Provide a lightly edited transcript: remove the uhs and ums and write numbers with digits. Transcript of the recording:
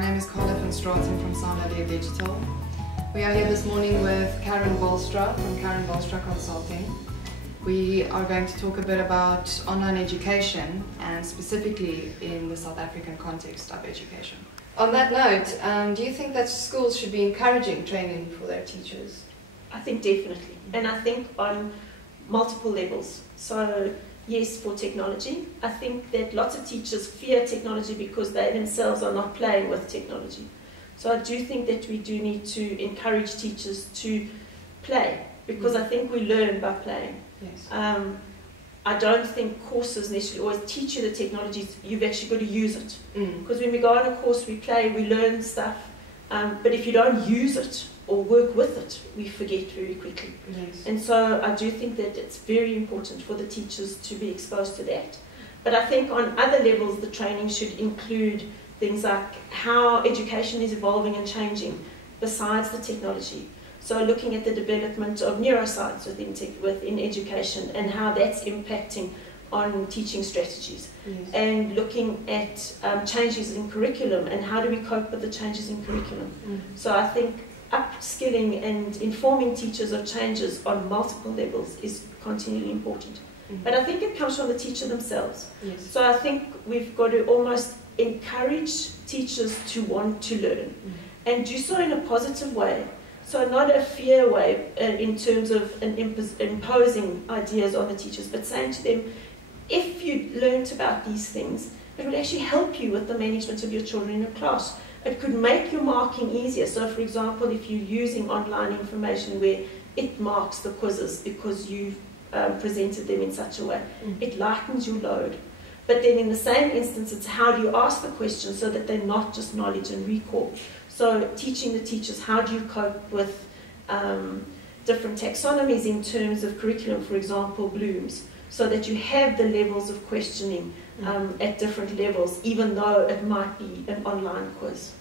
My name is Carla from Straten from Sound Idea Digital. We are here this morning with Walstra from Walstra Consulting. We are going to talk a bit about online education and specifically in the South African context of education. On that note, do you think that schools should be encouraging training for their teachers? I think definitely, and I think on multiple levels. So yes, for technology. I think that lots of teachers fear technology because they themselves are not playing with technology. So I do think that we do need to encourage teachers to play, because I think we learn by playing. Yes. I don't think courses necessarily always teach you the technologies. You've actually got to use it. Because when we go on a course, we play, we learn stuff, but if you don't use it or work with it, we forget very quickly. Yes. And so I do think that it's very important for the teachers to be exposed to that. But I think on other levels, the training should include things like how education is evolving and changing besides the technology. So looking at the development of neuroscience within education and how that's impacting on teaching strategies. Yes. And looking at changes in curriculum and how do we cope with the changes in curriculum. So I think upskilling and informing teachers of changes on multiple levels is continually important. But I think it comes from the teacher themselves. Yes. So I think we've got to almost encourage teachers to want to learn and do so in a positive way. So not a fear way in terms of imposing ideas on the teachers, but saying to them, if you learnt about these things, it would actually help you with the management of your children in a class. It could make your marking easier. So for example, if you're using online information where it marks the quizzes because you've presented them in such a way, it lightens your load. But then in the same instance, it's how do you ask the questions so that they're not just knowledge and recall. So teaching the teachers, how do you cope with different taxonomies in terms of curriculum, for example, blooms, so that you have the levels of questioning at different levels, even though it might be an online quiz.